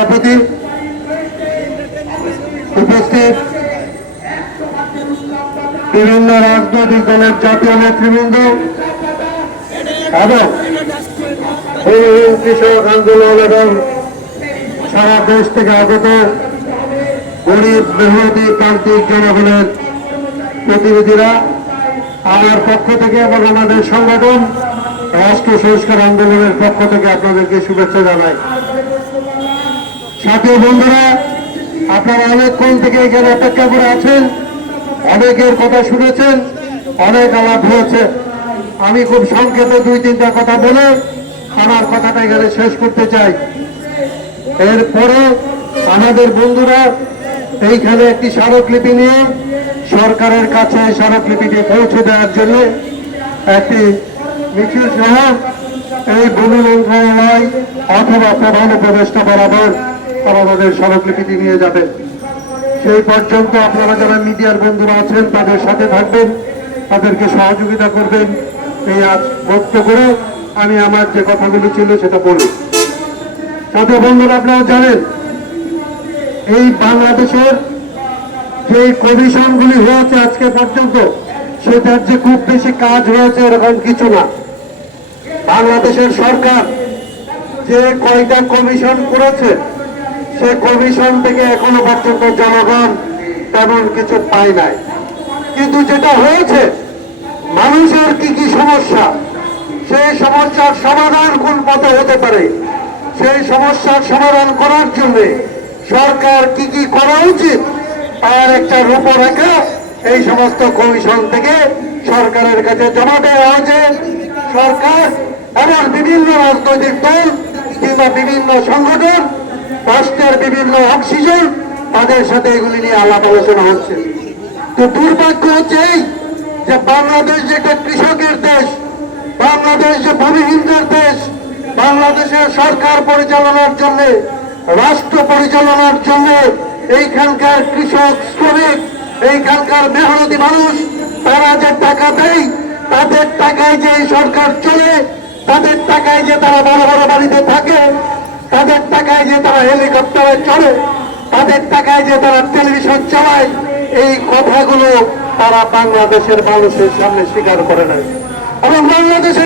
সভাপতি উপস্থিত বিভিন্ন রাজনৈতিক দলের জাতীয় নেতৃবৃন্দ এবং কৃষক আন্দোলন এবং সারা দেশ থেকে আগত গরিব, মেহনতি প্রান্তিক জনগণের প্রতিনিধিরা আমার পক্ষ থেকে এবং আমাদের সংগঠন রাষ্ট্র সংস্কার আন্দোলনের পক্ষ থেকে আপনাদেরকে শুভেচ্ছা জানাই। সাথী বন্ধুরা, আপনারা অনেকক্ষণ থেকে এখানে অপেক্ষা করে আছেন, অনেকের কথা শুনেছেন, অনেক আলাপ হয়েছে। আমি খুব সংক্ষেপে দুই তিনটা কথা বলে আমার কথাটা এখানে শেষ করতে চাই। এরপরে আমাদের বন্ধুরা, এইখানে একটি স্মারকলিপি নিয়ে সরকারের কাছে স্মারকলিপিটি পৌঁছে দেওয়ার জন্য একটি মিছিল সহ এই ভূমি মন্ত্রণালয় অথবা প্রধান উপদেষ্টা বরাবর আমাদের স্মারকলিপিটি নিয়ে যাবেন সেই পর্যন্ত আপনারা যারা মিডিয়ার বন্ধুরা আছেন, তাদের সাথে থাকবেন, তাদেরকে সহযোগিতা করবেন। এই আজ বক্ত করে আমি আমার যে কথাগুলি ছিল সেটা বলি। সাথে বন্ধুরা, আপনারা জানেন, এই বাংলাদেশের যে কমিশনগুলি হয়েছে আজকে পর্যন্ত, সেটার যে খুব বেশি কাজ হয়েছে এরকম কিছু না। বাংলাদেশের সরকার যে কয়টা কমিশন করেছে সে কমিশন থেকে এখনও পর্যন্ত জনগণ তেমন কিছু পায় নাই। কিন্তু যেটা হয়েছে, মানুষের কি কি সমস্যা, সেই সমস্যার সমাধান কোন পথে হতে পারে, সেই সমস্যার সমাধান করার জন্য সরকার কি কি করা উচিত, তার একটা রূপরেখা এই সমস্ত কমিশন থেকে সরকারের কাছে জমা দেওয়া হয়েছে। সরকার এবং বিভিন্ন রাজনৈতিক দল কিংবা বিভিন্ন সংগঠন রাষ্ট্রের বিভিন্ন অক্সিজেন তাদের সাথে এগুলি নিয়ে আলাপ আলোচনা হচ্ছে। তো দুর্ভাগ্য হচ্ছে এই যে বাংলাদেশ যে একটা কৃষকের দেশ, বাংলাদেশ যে ভূমিহীনদের দেশ, বাংলাদেশের সরকার পরিচালনার জন্য, রাষ্ট্র পরিচালনার জন্য এইখানকার কৃষক, শ্রমিক, এইখানকার মেহনতি মানুষ, তারা যে টাকা দেয়, তাদের টাকায় যে সরকার চলে, তাদের টাকায় যে তারা বড় বড় বাড়িতে থাকে তাদের টাকায় যে তারা হেলিকপ্টারে চড়ে, তাদের টাকায় যে তারা টেলিভিশন চালায়, এই কথাগুলো তারা বাংলাদেশের মানুষের সামনে স্বীকার করে নেয়। এবং বাংলাদেশের